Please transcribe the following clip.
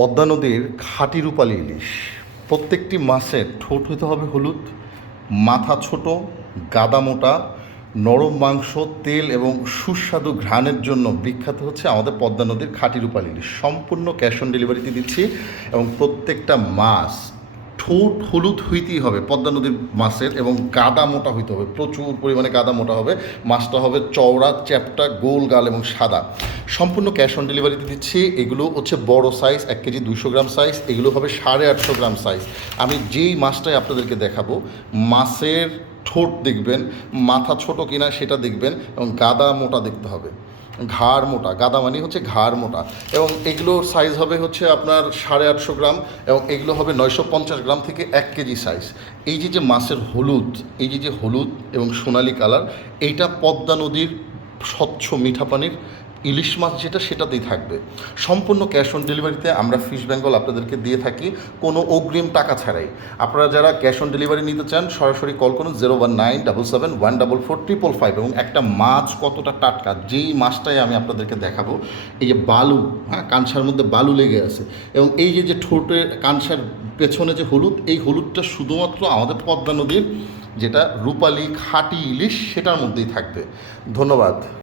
পদ্মা নদীর খাঁটি রূপালী ইলিশ। প্রত্যেকটি মাছের ঠোঁট হতে হবে হলুদ, মাথা ছোট, গাদা মোটা, নরম মাংস, তেল এবং সুস্বাদু ঘ্রাণের জন্য বিখ্যাত হচ্ছে আমাদের পদ্মা নদীর খাঁটি রূপালী ইলিশ। সম্পূর্ণ ক্যাশ অন ডেলিভারিতে দিচ্ছি এবং প্রত্যেকটা মাছ ঠোঁট হলুদ হইতেই হবে পদ্মা নদীর মাছের, এবং গাদা মোটা হইতে হবে, প্রচুর পরিমাণে গাদা মোটা হবে। মাছটা হবে চওড়া, চ্যাপ্টা, গোল গাল এবং সাদা। সম্পূর্ণ ক্যাশ অন ডেলিভারিতে দিচ্ছি। এগুলো হচ্ছে বড় সাইজ, 1 কেজি 200 গ্রাম সাইজ। এগুলো হবে 850 গ্রাম সাইজ। আমি যেই মাছটাই আপনাদেরকে দেখাবো, মাছের ঠোঁট দেখবেন, মাথা ছোট কিনা সেটা দেখবেন, এবং গাদা মোটা দেখতে হবে, ঘাড় মোটা। গাদা মানে হচ্ছে ঘাড় মোটা। এবং এগুলোর সাইজ হবে হচ্ছে আপনার 850 গ্রাম, এবং এগুলো হবে 950 গ্রাম থেকে 1 কেজি সাইজ। এই যে মাছের হলুদ, এই যে হলুদ এবং সোনালি কালার, এইটা পদ্মা নদীর স্বচ্ছ মিঠা পানির ইলিশ মাছ যেটা, সেটাতেই থাকবে। সম্পূর্ণ ক্যাশ অন ডেলিভারিতে আমরা ফিশ বেঙ্গল আপনাদেরকে দিয়ে থাকি, কোনো অগ্রিম টাকা ছাড়াই। আপনারা যারা ক্যাশ অন ডেলিভারি নিতে চান, সরাসরি কল করুন 01977 144 555। এবং একটা মাছ কতটা টাটকা, যেই মাছটাই আমি আপনাদেরকে দেখাবো, এই যে বালু, হ্যাঁ, কানসার মধ্যে বালু লেগে আছে, এবং এই যে ঠোঁটে কানসার পেছনে যে হলুদ, এই হলুদটা শুধুমাত্র আমাদের পদ্মা নদীর যেটা রূপালী খাঁটি ইলিশ, সেটার মধ্যেই থাকবে। ধন্যবাদ।